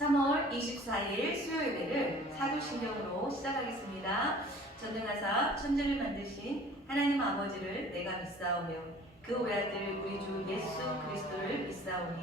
3월 24일 수요예배를 사도신경으로 시작하겠습니다. 전능하사 천지를 만드신 하나님 아버지를 내가 믿사오며 그 외아들 우리 주 예수 그리스도를 믿사오니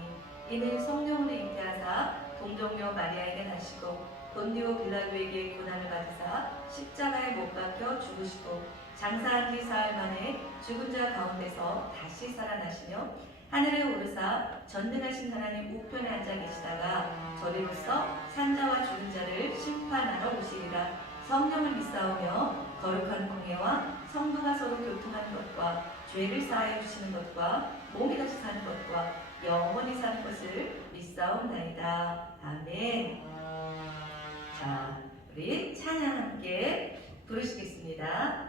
이는 성령으로 잉태하사 동정녀 마리아에게 나시고 본디오 빌라도에게 고난을 받으사 십자가에 못 박혀 죽으시고 장사한 뒤 사흘 만에 죽은 자 가운데서 다시 살아나시며 하늘에 오르사 전능하신 하나님 우편에 앉아 계시다가 저리로서 산자와 죽은 자를 심판하러 오시리라. 성령을 믿사오며 거룩한 공예와 성도가 서로 교통하는 것과 죄를 사하여 주시는 것과 몸이 다시 사는 것과 영원히 사는 것을 믿사옵나이다. 아멘. 자, 우리 찬양 함께 부르시겠습니다.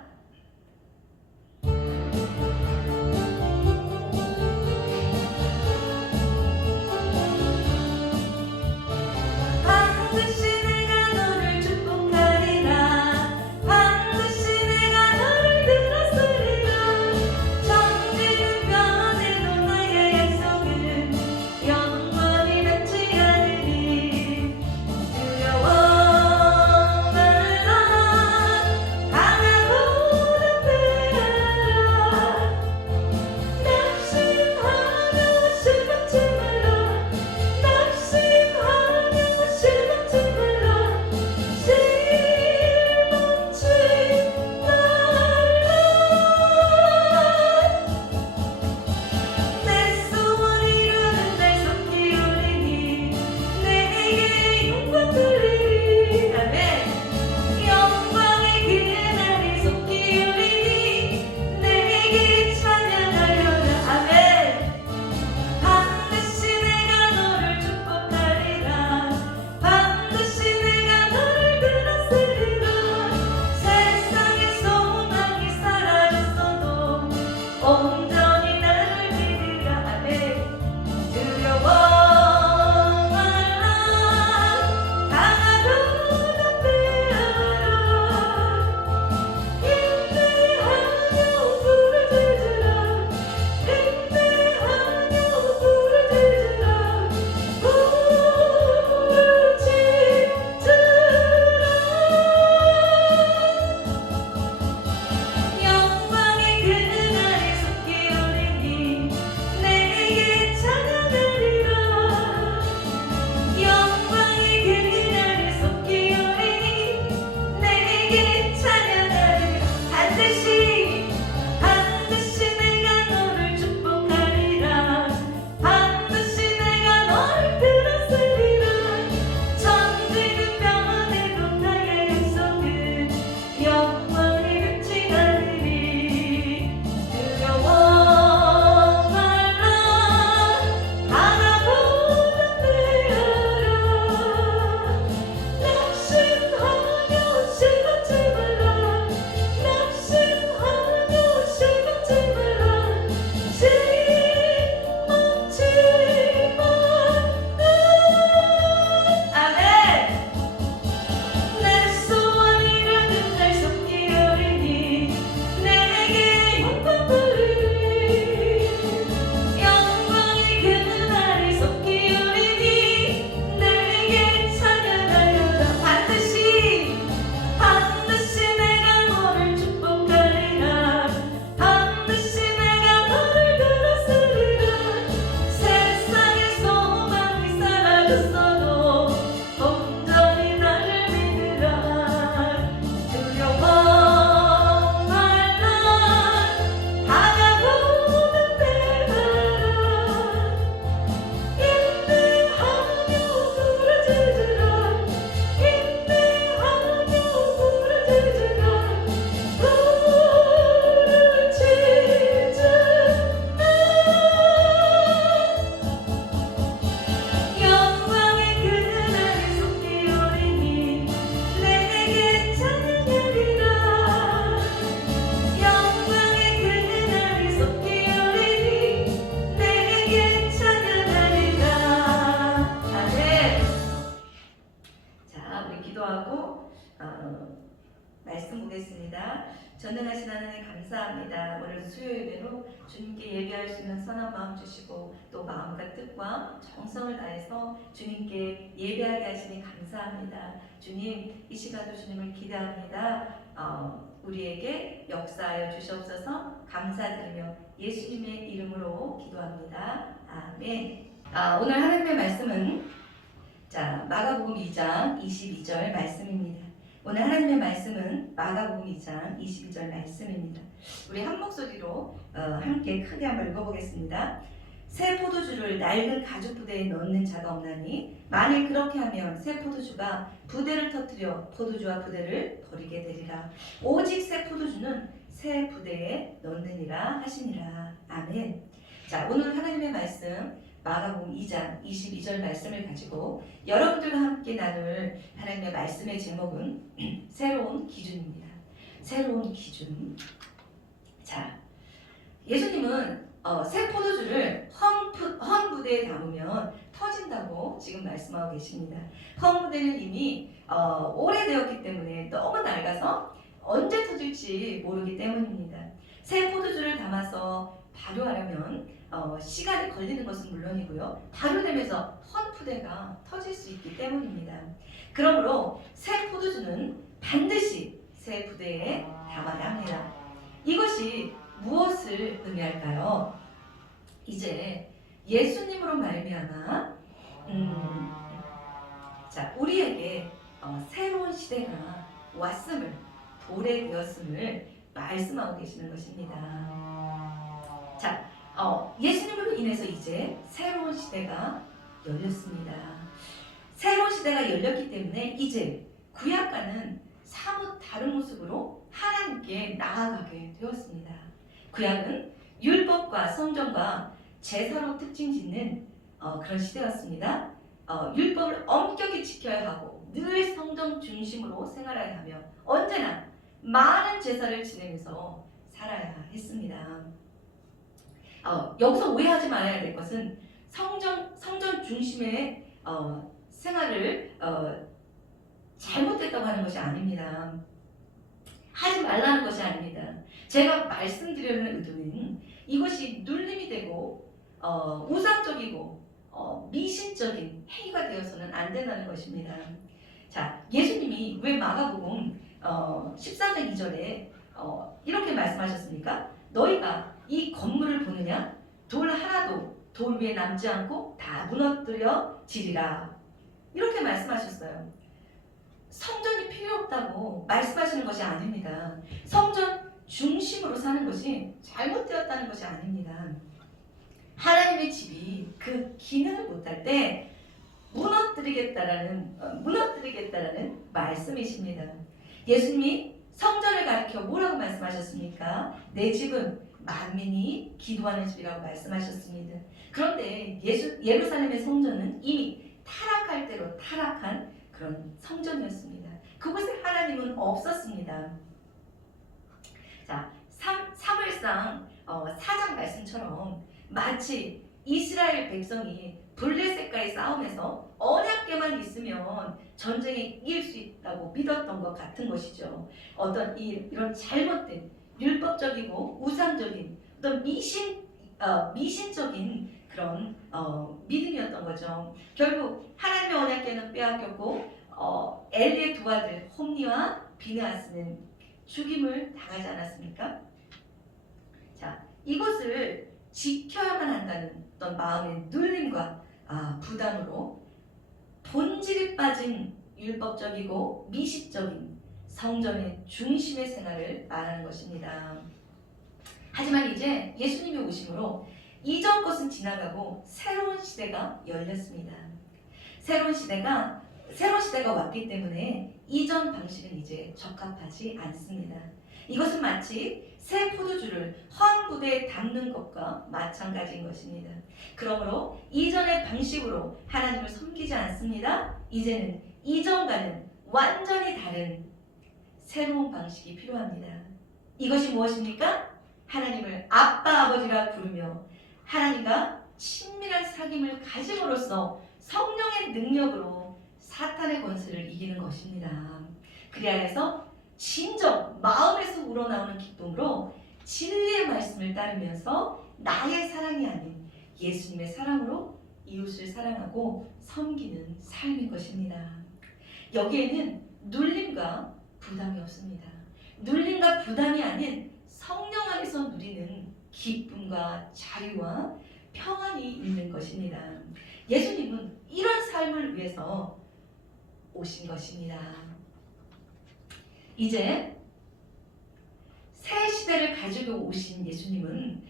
말씀 보겠습니다. 전능하신 하나님 감사합니다. 오늘 수요예배로 주님께 예배할 수 있는 선한 마음 주시고 또 마음과 뜻 뜻과 정성을 다해서 주님께 예배하게 하시니 감사합니다. 주님, 이 시간도 주님을 기대합니다. 우리에게 역사하여 주시옵소서. 감사드리며 예수님의 이름으로 기도합니다. 아멘. 오늘 하나님의 말씀은 마가복음 2장 22절 말씀입니다. 오늘 하나님의 말씀은 마가복음 2장 22절 말씀입니다. 우리 한 목소리로 함께 크게 한번 읽어보겠습니다. 새 포도주를 낡은 가죽 부대에 넣는 자가 없나니 만일 그렇게 하면 새 포도주가 부대를 터뜨려 포도주와 부대를 버리게 되리라. 오직 새 포도주는 새 부대에 넣느니라 하시니라. 아멘. 오늘 하나님의 말씀 마가복음 2장 22절 말씀을 가지고 여러분들과 함께 나눌 하나님의 말씀의 제목은 새로운 기준입니다. 새로운 기준. 예수님은 새 포도주를 헌 부대에 담으면 터진다고 지금 말씀하고 계십니다. 헌 부대는 이미 오래되었기 때문에 너무 낡아서 언제 터질지 모르기 때문입니다. 새 포도주를 담아서 발효하려면 시간이 걸리는 것은 물론이고요. 발효되면서 헌 부대가 터질 수 있기 때문입니다. 그러므로 새 포도주는 반드시 새 부대에 담아야 합니다. 이것이 무엇을 의미할까요? 이제 예수님으로 말미암아 우리에게 새로운 시대가 왔음을, 도래되었음을 말씀하고 계시는 것입니다. 예수님으로 인해서 이제 새로운 시대가 열렸습니다. 새로운 시대가 열렸기 때문에 이제 구약과는 사뭇 다른 모습으로 하나님께 나아가게 되었습니다. 구약은 율법과 성전과 제사로 특징 짓는 그런 시대였습니다. 율법을 엄격히 지켜야 하고 늘 성전 중심으로 생활해야 하며 언제나 많은 제사를 지내면서 살아야 했습니다. 여기서 오해하지 말아야 될 것은 성전 중심의 생활을 잘못했다고 하는 것이 아닙니다. 하지 말라는 것이 아닙니다. 제가 말씀드리려는 의도는 이것이 눌림이 되고 우상적이고 미신적인 행위가 되어서는 안 된다는 것입니다. 예수님이 왜 마가복음 13장 2절에 이렇게 말씀하셨습니까? 너희가 이 건물을 보느냐? 돌 하나도 돌 위에 남지 않고 다 무너뜨려 지리라. 이렇게 말씀하셨어요. 성전이 필요 없다고 말씀하시는 것이 아닙니다. 성전 중심으로 사는 것이 잘못되었다는 것이 아닙니다. 하나님의 집이 그 기능을 못할 때 무너뜨리겠다라는 말씀이십니다. 예수님이 성전을 가리켜 뭐라고 말씀하셨습니까? 내 집은 만민이 기도하는 집이라고 말씀하셨습니다. 그런데 예루살렘의 성전은 이미 타락할 대로 타락한 그런 성전이었습니다. 그곳에 하나님은 없었습니다. 사무엘상 4장 말씀처럼 마치 이스라엘 백성이 블레셋과의 싸움에서 언약궤만 있으면 전쟁에 이길 수 있다고 믿었던 것 같은 것이죠. 어떤 이런 잘못된 율법적이고 우상적인 어떤 미신적인 그런 믿음이었던 거죠. 결국 하나님의 언약궤는 빼앗겼고 엘리의 두 아들 홈리와 비느하스는 죽임을 당하지 않았습니까? 이것을 지켜야만 한다는 어떤 마음의 눌림과 부담으로 본질이 빠진 율법적이고 미식적인 성전의 중심의 생활을 말하는 것입니다. 하지만 이제 예수님이 오심으로 이전 것은 지나가고 새로운 시대가 열렸습니다. 새로운 시대가 왔기 때문에 이전 방식은 이제 적합하지 않습니다. 이것은 마치 새 포도주를 헌 부대에 담는 것과 마찬가지인 것입니다. 그러므로 이전의 방식으로 하나님을 섬기지 않습니다. 이제는 이전과는 완전히 다른 새로운 방식이 필요합니다. 이것이 무엇입니까? 하나님을 아빠 아버지라 부르며 하나님과 친밀한 사귐을 가짐으로써 성령의 능력으로 사탄의 권세를 이기는 것입니다. 그리하여서 진정 마음에서 우러나오는 기쁨으로 진리의 말씀을 따르면서 나의 사랑이 아닌 예수님의 사랑으로 이웃을 사랑하고 섬기는 삶인 것입니다. 여기에는 눌림과 부담이 없습니다. 눌림과 부담이 아닌 성령 안에서 누리는 기쁨과 자유와 평안이 있는 것입니다. 예수님은 이런 삶을 위해서 오신 것입니다. 이제 새 시대를 가지고 오신 예수님은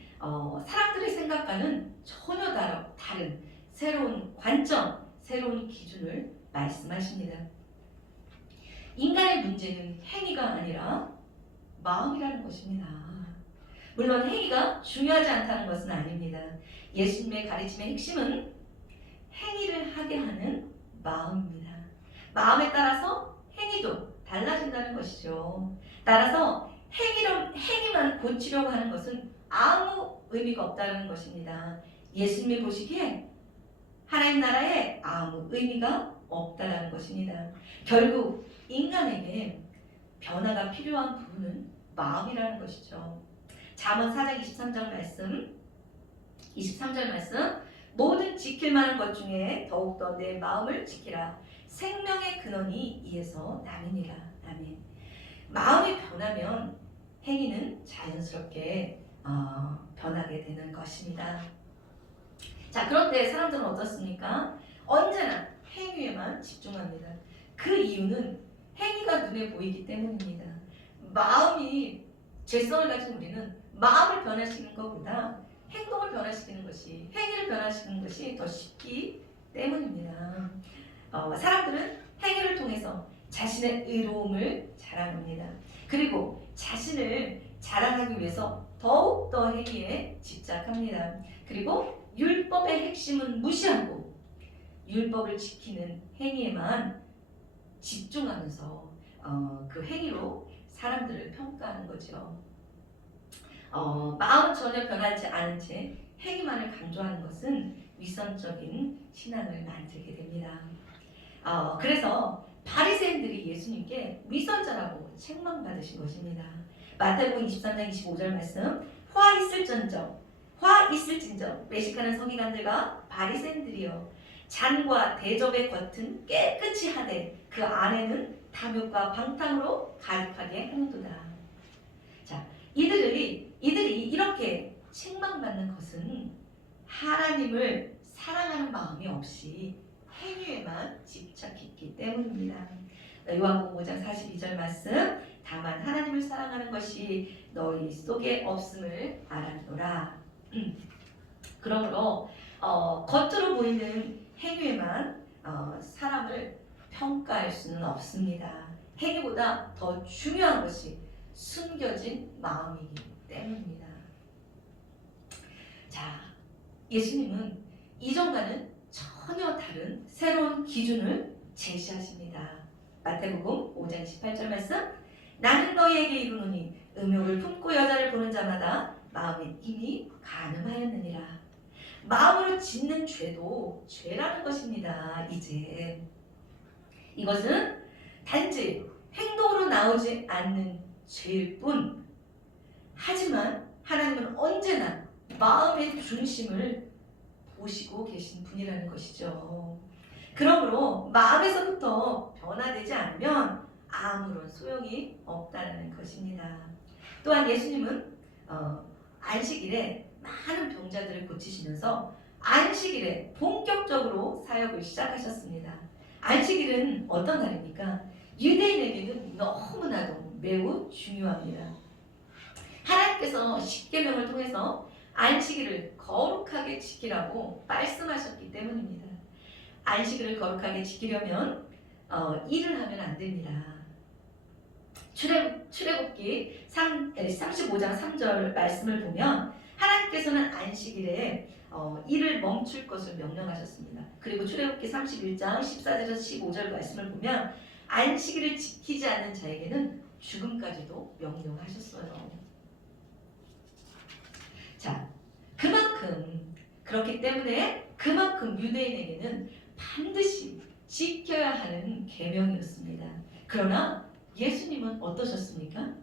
사람들의 생각과는 전혀 다른 새로운 관점, 새로운 기준을 말씀하십니다. 인간의 문제는 행위가 아니라 마음이라는 것입니다. 물론 행위가 중요하지 않다는 것은 아닙니다. 예수님의 가르침의 핵심은 행위를 하게 하는 마음입니다. 마음에 따라서 행위도 달라진다는 것이죠. 따라서 행위만 고치려고 하는 것은 아무 의미가 없다는 것입니다. 예수님이 보시기에 하나님 나라에 아무 의미가 없다는 것입니다. 결국 인간에게 변화가 필요한 부분은 마음이라는 것이죠. 잠언 4장 23절 말씀 모든 지킬 만한 것 중에 더욱더 내 마음을 지키라. 생명의 근원이 이에서 남이니라. 아멘. 마음이 변하면 행위는 자연스럽게 변하게 되는 것입니다. 자, 그런데 사람들은 어떻습니까? 언제나 행위에만 집중합니다. 그 이유는 행위가 눈에 보이기 때문입니다. 마음이 죄성을 가진 우리는 마음을 변화시키는 것보다 행동을 변화시키는 것이, 행위를 변화시키는 것이 더 쉽기 때문입니다. 사람들은 행위를 통해서 자신의 의로움을 자랑합니다. 그리고 자신을 자랑하기 위해서 더욱더 행위에 집착합니다. 그리고 율법의 핵심은 무시하고 율법을 지키는 행위에만 집중하면서 그 행위로 사람들을 평가하는 거죠. 마음은 전혀 변하지 않은 채 행위만을 강조하는 것은 위선적인 신앙을 만들게 됩니다. 그래서 바리새인들이 예수님께 위선자라고 책망받으신 것입니다. 마태복음 23장 25절 말씀 화 있을진저 외식하는 서기관들과 바리새인들이여 잔과 대접의 겉은 깨끗이 하되 그 안에는 탐욕과 방탕으로 가득하게 하는도다. 자, 이들이 이렇게 책망받는 것은 하나님을 사랑하는 마음이 없이 행위에만 집착했기 때문입니다. 요한복음 5장 42절 말씀 다만 하나님을 사랑하는 것이 너희 속에 없음을 알았노라. 그러므로 겉으로 보이는 행위에만 사람을 평가할 수는 없습니다. 행위보다 더 중요한 것이 숨겨진 마음이기 때문입니다. 자, 예수님은 이전과는 전혀 다른 새로운 기준을 제시하십니다. 마태복음 5장 18절 말씀 나는 너희에게 이르노니 음욕을 품고 여자를 보는 자마다 마음에 이미 간음하였느니라. 마음으로 짓는 죄도 죄라는 것입니다. 이제 이것은 단지 행동으로 나오지 않는 죄일 뿐, 하지만 하나님은 언제나 마음의 중심을 보시고 계신 분이라는 것이죠. 그러므로 마음에서부터 변화되지 않으면 아무런 소용이 없다는 것입니다. 또한 예수님은 안식일에 많은 병자들을 고치시면서 안식일에 본격적으로 사역을 시작하셨습니다. 안식일은 어떤 날입니까? 유대인에게는 너무나도 매우 중요합니다. 하나님께서 십계명을 통해서 안식일을 거룩하게 지키라고 말씀하셨기 때문입니다. 안식일을 거룩하게 지키려면 일을 하면 안 됩니다. 출애굽기 35장 3절 말씀을 보면 하나님께서는 안식일에 일을 멈출 것을 명령하셨습니다. 그리고 출애굽기 31장 14절에서 15절 말씀을 보면 안식일을 지키지 않는 자에게는 죽음까지도 명령하셨어요. 자, 그렇기 때문에 그만큼 유대인에게는 반드시 지켜야 하는 계명이었습니다. 그러나 예수님은 어떠셨습니까?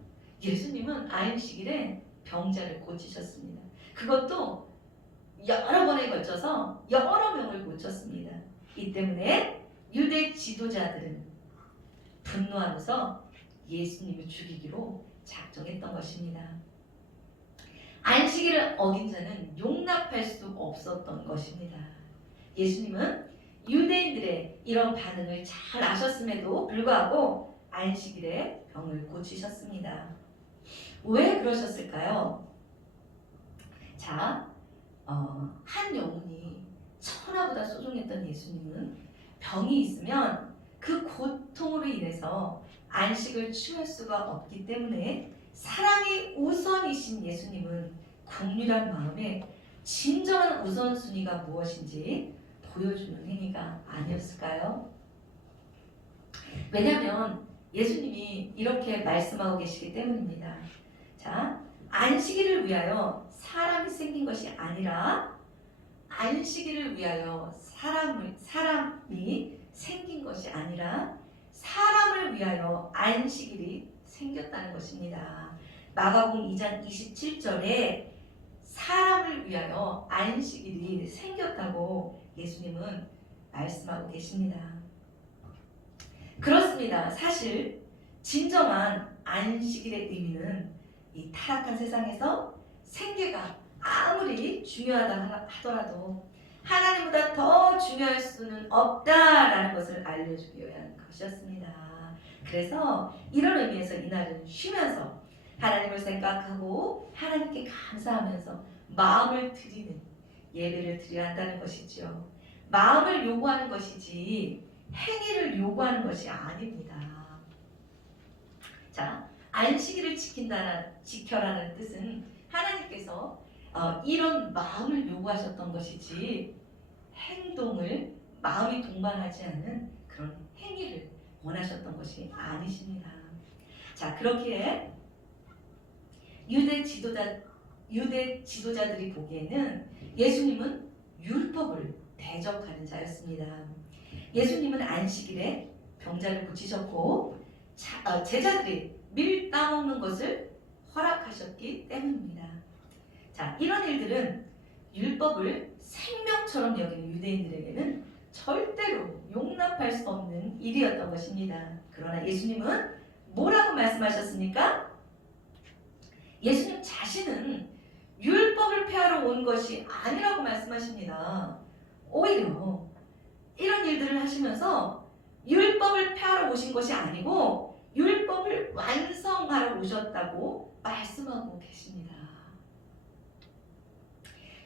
예수님은 안식일에 병자를 고치셨습니다. 그것도 여러 번에 걸쳐서 여러 명을 있기 때문에 유대 지도자들은 분노하면서 예수님을 죽이기로 작정했던 것입니다. 안식일을 어긴 자는 용납할 수 없었던 것입니다. 예수님은 유대인들의 이런 반응을 잘 아셨음에도 불구하고 안식일에 병을 고치셨습니다. 왜 그러셨을까요? 자, 한 영혼이 천하보다 소중했던 예수님은 병이 있으면 그 고통으로 인해서 안식을 취할 수가 없기 때문에 사랑이 우선이신 예수님은 긍휼한 마음에 진정한 우선순위가 무엇인지 보여주는 행위가 아니었을까요? 왜냐하면 예수님이 이렇게 말씀하고 계시기 때문입니다. 자, 안식일을 위하여 사람이 생긴 것이 아니라 안식일을 위하여 사람이 생긴 것이 아니라 사람을 위하여 안식일이 생겼다는 것입니다. 마가복음 2장 27절에 사람을 위하여 안식일이 생겼다고 예수님은 말씀하고 계십니다. 그렇습니다. 사실 진정한 안식일의 의미는 이 타락한 세상에서 생계가 아무리 중요하다 하더라도 하나님보다 더 중요할 수는 없다라는 것을 알려주기 위한 것이었습니다. 그래서 이런 의미에서 이날은 쉬면서 하나님을 생각하고 하나님께 감사하면서 마음을 드리는 예배를 드려야 한다는 것이죠. 마음을 요구하는 것이지 행위를 요구하는 것이 아닙니다. 자, 안식일을 지켜라는 뜻은 하나님께서 이런 마음을 요구하셨던 것이지 행동을 마음이 동반하지 않은 그런 행위를 원하셨던 것이 아니십니다. 자, 그렇기에 유대 지도자들이 보기에는 예수님은 율법을 대적하는 자였습니다. 예수님은 안식일에 병자를 고치셨고 제자들이 밀 따먹는 것을 허락하셨기 때문입니다. 자, 이런 일들은 율법을 생명처럼 여기는 유대인들에게는 절대로 용납할 수 없는 일이었던 것입니다. 그러나 예수님은 뭐라고 말씀하셨습니까? 예수님 자신은 율법을 폐하러 온 것이 아니라고 말씀하십니다. 오히려 이런 일들을 하시면서 율법을 폐하러 오신 것이 아니고 율법을 완성하러 오셨다고 말씀하고 계십니다.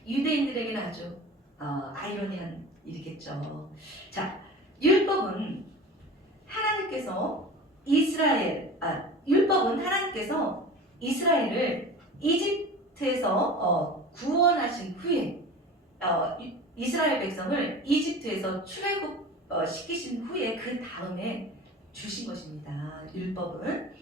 유대인들에게는 아주 아이러니한 일이겠죠. 자, 율법은 하나님께서 이스라엘을 이집트에서 구원하신 후에 이스라엘 백성을 이집트에서 출애굽 시키신 후에 그 다음에 주신 것입니다. 율법은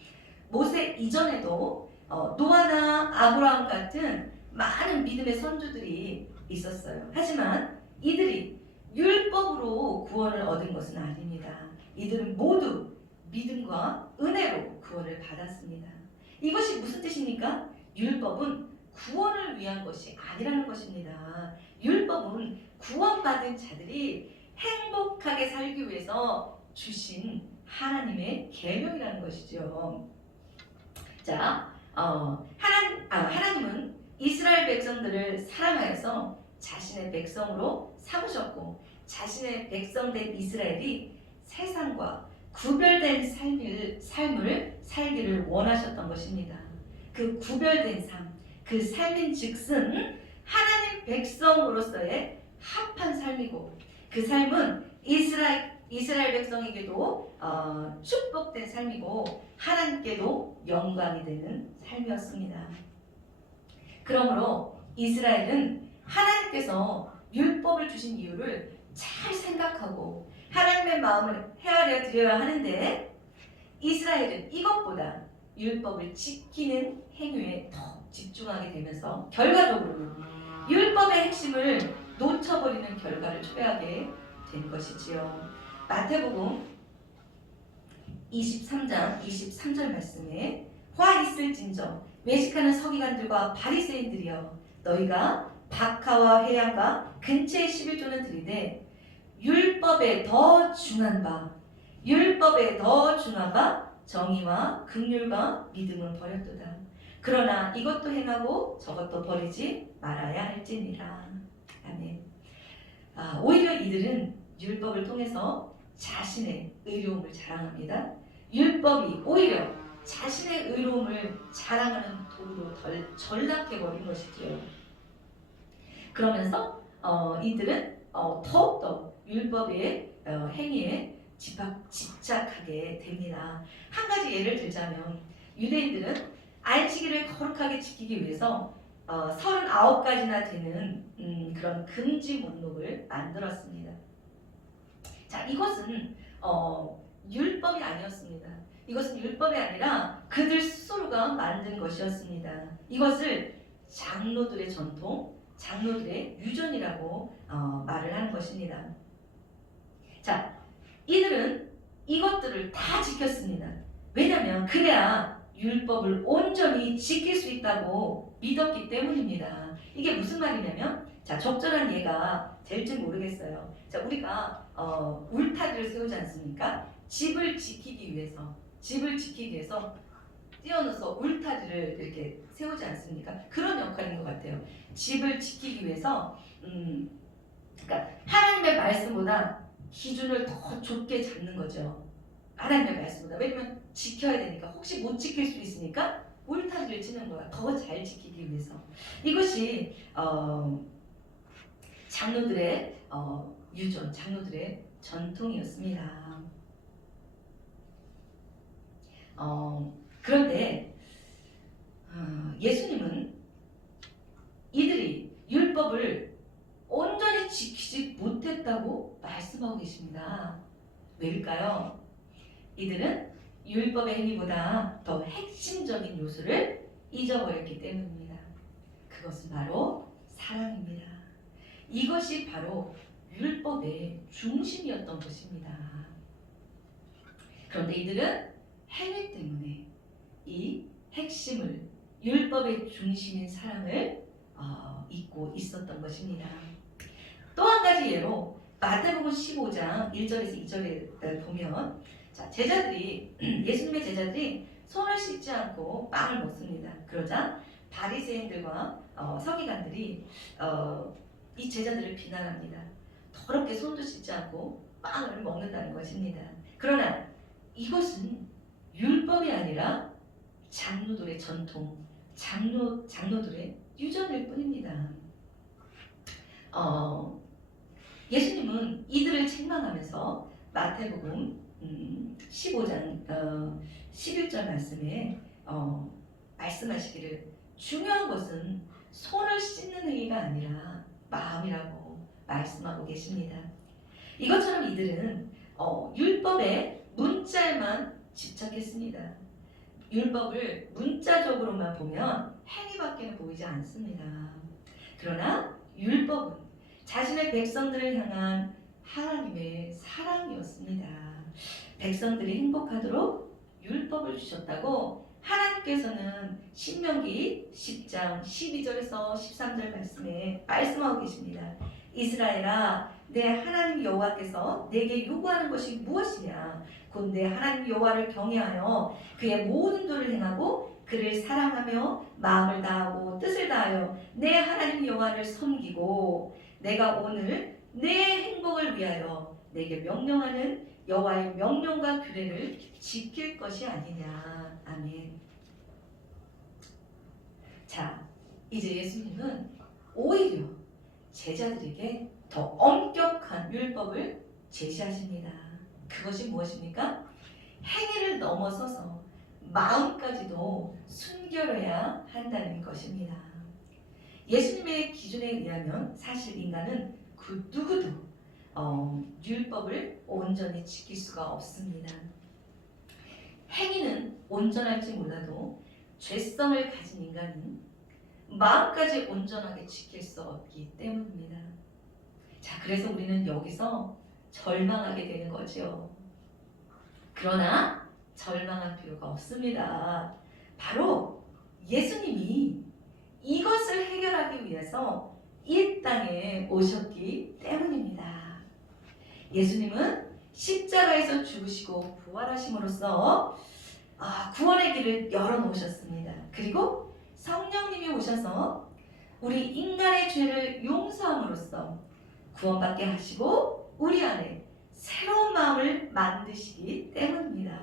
모세 이전에도 노아나 아브라함 같은 많은 믿음의 선조들이 있었어요. 하지만 이들이 율법으로 구원을 얻은 것은 아닙니다. 이들은 모두 믿음과 은혜로 구원을 받았습니다. 이것이 무슨 뜻입니까? 율법은 구원을 위한 것이 아니라는 것입니다. 율법은 구원받은 자들이 행복하게 살기 위해서 주신 하나님의 계명이라는 것이죠. 자, 하나님은 이스라엘 백성들을 사랑하여서 자신의 백성으로 삼으셨고 자신의 백성된 이스라엘이 세상과 구별된 삶을 살기를 원하셨던 것입니다. 그 구별된 삶, 그 삶인 즉슨 하나님 백성으로서의 합한 삶이고 그 삶은 이스라엘 백성에게도 축복된 삶이고 하나님께도 영광이 되는 삶이었습니다. 그러므로 이스라엘은 하나님께서 율법을 주신 이유를 잘 생각하고 하나님의 마음을 헤아려 드려야 하는데 이스라엘은 이것보다 율법을 지키는 행위에 더 집중하게 되면서 결과적으로 율법의 핵심을 놓쳐버리는 결과를 초래하게 된 것이지요. 마태복음 23장 23절 말씀에 화 있을진저 외식하는 서기관들과 바리새인들이여 너희가 박하와 회양과 근처의 11조는 드리되 율법 율법에 더 중한 바 율법에 더 중한 바 정의와 긍휼과 믿음을 버렸도다. 그러나 이것도 행하고 저것도 버리지 말아야 할지니라. 아멘. 오히려 이들은 율법을 통해서 자신의 의로움을 자랑합니다. 율법이 오히려 자신의 의로움을 자랑하는 도구로 전락해버린 것이지요. 그러면서 이들은 더욱더 율법의 행위에 집착하게 됩니다. 한 가지 예를 들자면 유대인들은 안식일을 거룩하게 지키기 위해서 39가지나 되는 그런 금지 목록을 만들었습니다. 자, 이것은 율법이 아니었습니다. 이것은 율법이 아니라 그들 스스로가 만든 것이었습니다. 이것을 장로들의 전통, 장로들의 유전이라고 말을 하는 것입니다. 자, 이들은 이것들을 다 지켰습니다. 왜냐하면 그래야 율법을 온전히 지킬 수 있다고 믿었기 때문입니다. 이게 무슨 말이냐면, 자, 적절한 예가 될지 모르겠어요. 자, 우리가 울타리를 세우지 않습니까? 집을 지키기 위해서 뛰어넣어서 울타리를 이렇게 세우지 않습니까? 그런 역할인 것 같아요. 집을 지키기 위해서 그러니까 하나님의 말씀보다 기준을 더 좁게 잡는 거죠. 하나님의 말씀보다. 왜냐면 지켜야 되니까. 혹시 못 지킬 수 있으니까 울타리를 치는 거야. 더 잘 지키기 위해서. 이것이 장로들의 유전, 장로들의 전통이었습니다. 그런데 예수님은 이들이 율법을 온전히 지키지 못했다고 말씀하고 계십니다. 왜일까요? 이들은 율법의 행위보다 더 핵심적인 요소를 잊어버렸기 때문입니다. 그것은 바로 사랑입니다. 이것이 바로 율법의 중심이었던 것입니다. 그런데 이들은 행위 때문에 이 핵심을, 율법의 중심인 사랑을 잊고 있었던 것입니다. 또 한 가지 예로 마태복음 15장 1절에서 2절에 보면, 자, 예수님의 제자들이 손을 씻지 않고 빵을 먹습니다. 그러자 바리새인들과 서기관들이 이 제자들을 비난합니다. 더럽게 손도 씻지 않고 빵을 먹는다는 것입니다. 그러나 이것은 율법이 아니라 장로들의 전통, 장로들의 유전일 뿐입니다. 예수님은 이들을 책망하면서 마태복음 15장 11절 말씀에 말씀하시기를, 중요한 것은 손을 씻는 행위가 아니라 마음이라고 말씀하고 계십니다. 이것처럼 이들은 율법의 문자에만 집착했습니다. 율법을 문자적으로만 보면 행위밖에 보이지 않습니다. 그러나 율법은 자신의 백성들을 향한 하나님의 사랑이었습니다. 백성들이 행복하도록 율법을 주셨다고 하나님께서는 신명기 10장 12절에서 13절 말씀에 말씀하고 계십니다. 이스라엘아, 내 하나님 여호와께서 내게 요구하는 것이 무엇이냐? 곧 내 하나님 여호와를 경외하여 그의 모든 도를 행하고 그를 사랑하며 마음을 다하고 뜻을 다하여 내 하나님 여호와를 섬기고 내가 오늘 내 행복을 위하여 내게 명령하는 여호와의 명령과 규례를 지킬 것이 아니냐. 아멘. 자, 이제 예수님은 오히려 제자들에게 더 엄격한 율법을 제시하십니다. 그것이 무엇입니까? 행위를 넘어서서 마음까지도 순결해야 한다는 것입니다. 예수님의 기준에 의하면 사실 인간은 그 누구도 율법을 온전히 지킬 수가 없습니다. 행위는 온전할지 몰라도 죄성을 가진 인간은 마음까지 온전하게 지킬 수 없기 때문입니다. 자, 그래서 우리는 여기서 절망하게 되는 거죠. 그러나 절망할 필요가 없습니다. 바로 예수님이 이것을 해결하기 위해서 이 땅에 오셨기 때문입니다. 예수님은 십자가에서 죽으시고 부활하심으로써 구원의 길을 열어놓으셨습니다. 그리고 성령님이 오셔서 우리 인간의 죄를 용서함으로써 구원받게 하시고 우리 안에 새로운 마음을 만드시기 때문입니다.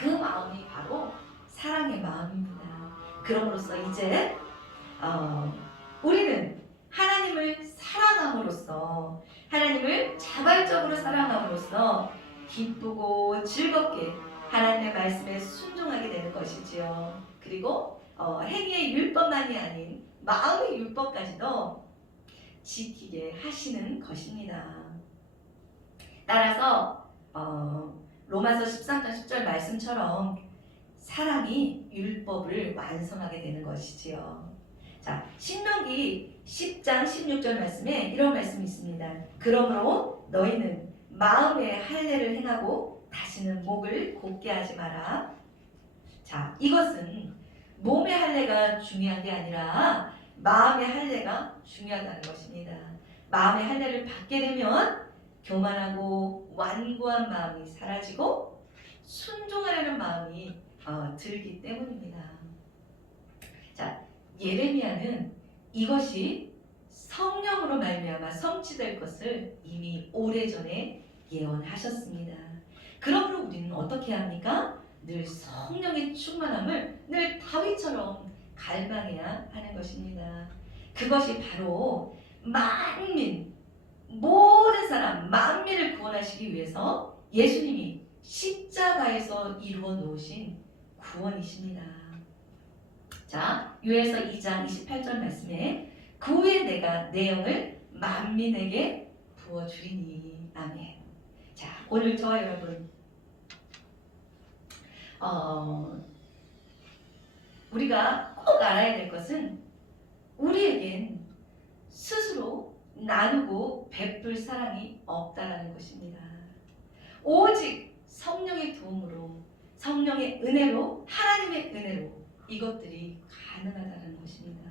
그 마음이 바로 사랑의 마음입니다. 그럼으로써 이제 우리는 하나님을 사랑함으로써, 하나님을 자발적으로 사랑함으로써 기쁘고 즐겁게 하나님의 말씀에 순종하게 되는 것이지요. 그리고 행위의 율법만이 아닌 마음의 율법까지도 지키게 하시는 것입니다. 따라서 로마서 13장 10절 말씀처럼 사랑이 율법을 완성하게 되는 것이지요. 자, 신명기 10장 16절 말씀에 이런 말씀이 있습니다. 그러므로 너희는 마음의 할례를 행하고 다시는 목을 곧게 하지 마라. 자, 이것은 몸의 할례가 중요한 게 아니라 마음의 할례가 중요하다는 것입니다. 마음의 할례를 받게 되면 교만하고 완고한 마음이 사라지고 순종하려는 마음이 들기 때문입니다. 자, 예레미야는 이것이 성령으로 말미암아 성취될 것을 이미 오래전에 예언하셨습니다. 그러므로 우리는 어떻게 합니까? 늘 성령의 충만함을 늘 다윗처럼 갈망해야 하는 것입니다. 그것이 바로 만민, 모든 사람, 만민을 구원하시기 위해서 예수님이 십자가에서 이루어 놓으신 구원이십니다. 자, 요에서 2장 28절 말씀에 그 후에 내가 내 영을 만민에게 부어주리니. 아멘. 자, 오늘 저와 여러분 우리가 꼭 알아야 될 것은 우리에겐 스스로 나누고 베풀 사랑이 없다라는 것입니다. 오직 성령의 도움으로, 성령의 은혜로, 하나님의 은혜로 이것들이 가능하다는 것입니다.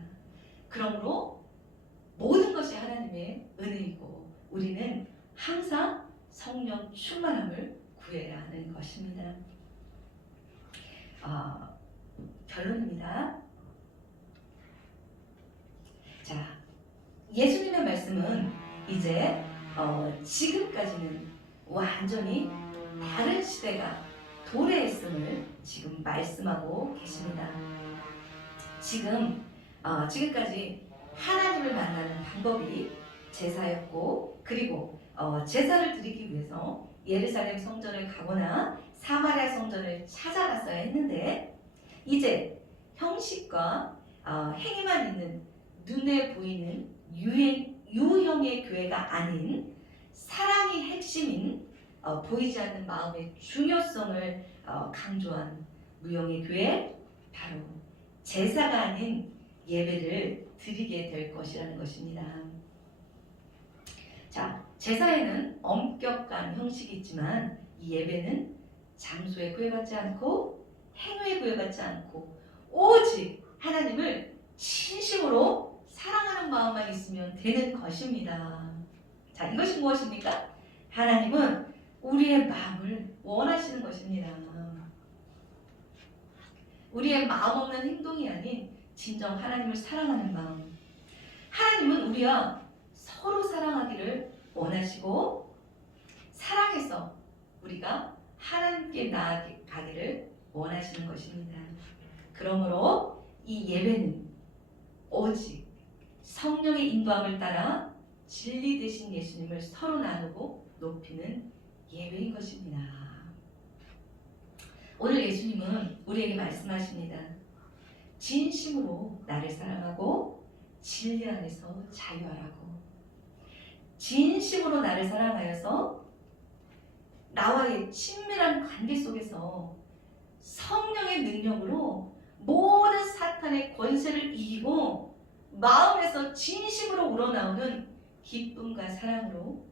그러므로 모든 것이 하나님의 은혜이고 우리는 항상 성령 충만함을 구해야 하는 것입니다. 결론입니다. 자, 예수님의 말씀은 이제 지금까지는 완전히 다른 시대가 도래했음을 지금 말씀하고 계십니다. 지금까지 하나님을 만나는 방법이 제사였고, 그리고 제사를 드리기 위해서 예루살렘 성전을 가거나 사마리아 성전을 찾아갔어야 했는데 이제 형식과 행위만 있는 눈에 보이는 유형의 교회가 아닌 사랑이 핵심인 보이지 않는 마음의 중요성을 강조한 무형의 교회, 바로 제사가 아닌 예배를 드리게 될 것이라는 것입니다. 자, 제사에는 엄격한 형식이 있지만 이 예배는 장소에 구애받지 않고 행위에 구애받지 않고 오직 하나님을 진심으로 사랑하는 마음만 있으면 되는 것입니다. 자, 이것이 무엇입니까? 하나님은 우리의 마음을 원하시는 것입니다. 우리의 마음 없는 행동이 아닌 진정 하나님을 사랑하는 마음. 하나님은 우리와 서로 사랑하기를 원하시고 사랑해서 우리가 하나님께 나아가기를 원하시는 것입니다. 그러므로 이 예배는 오직 성령의 인도함을 따라 진리 되신 예수님을 서로 나누고 높이는 예배인 것입니다. 오늘 예수님은 우리에게 말씀하십니다. 진심으로 나를 사랑하고 진리 안에서 자유하라고. 진심으로 나를 사랑하여서 나와의 친밀한 관계 속에서 성령의 능력으로 모든 사탄의 권세를 이기고 마음에서 진심으로 우러나오는 기쁨과 사랑으로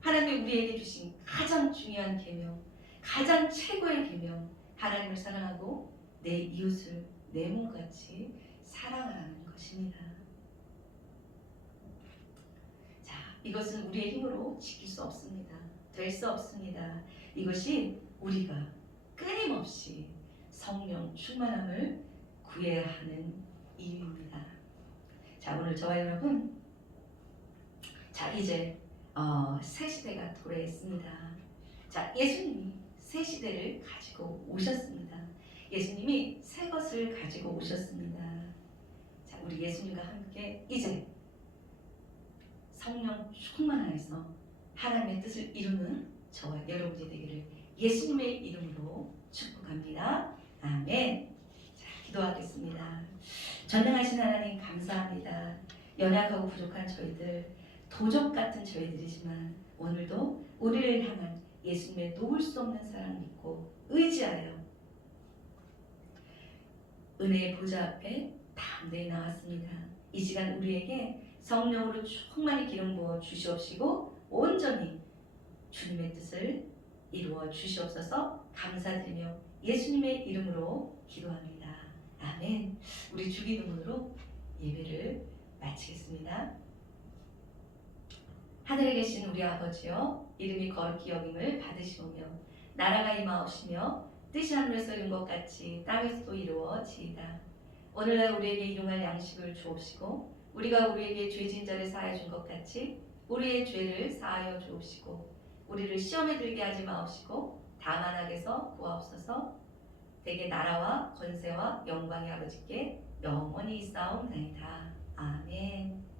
하나님이 우리에게 주신 가장 중요한 계명, 가장 최고의 계명, 하나님을 사랑하고 내 이웃을 내 몸같이 사랑하라는 것입니다. 자, 이것은 우리의 힘으로 지킬 수 없습니다. 될 수 없습니다. 이것이 우리가 끊임없이 성령 충만함을 구해야 하는 이유입니다. 자, 오늘 저와 여러분, 자 이제 새 시대가 도래했습니다. 자, 예수님이 새 시대를 가지고 오셨습니다. 예수님이 새 것을 가지고 오셨습니다. 자, 우리 예수님과 함께 이제 성령 충만 안에서 하나님의 뜻을 이루는 저와 여러분이 되기를 예수님의 이름으로 축복합니다. 아멘. 자, 기도하겠습니다. 전능하신 하나님 감사합니다. 연약하고 부족한 저희들, 도적 같은 저희들이지만 오늘도 우리를 향한 예수님의 놓을 수 없는 사랑 믿고 의지하여 은혜의 보좌 앞에 담대히 나왔습니다. 이 시간 우리에게 성령으로 충만히 기름 부어 주시옵시고 온전히 주님의 뜻을 이루어 주시옵소서. 감사드리며 예수님의 이름으로 기도합니다. 아멘. 우리 주기도문으로 예배를 마치겠습니다. 하늘에 계신 우리 아버지여, 이름이 거룩히 여김을 받으시오며 나라가 임하옵시며 뜻이 하늘에서 이룬 것 같이 땅에서도 이루어지이다. 오늘날 우리에게 일용할 양식을 주옵시고 우리가 우리에게 죄진 자를 사하여 준 것 같이 우리의 죄를 사하여 주옵시고 우리를 시험에 들게 하지 마옵시고 다만 악에서 구하옵소서. 대개 나라와 권세와 영광이 아버지께 영원히 있사옵나이다. 아멘.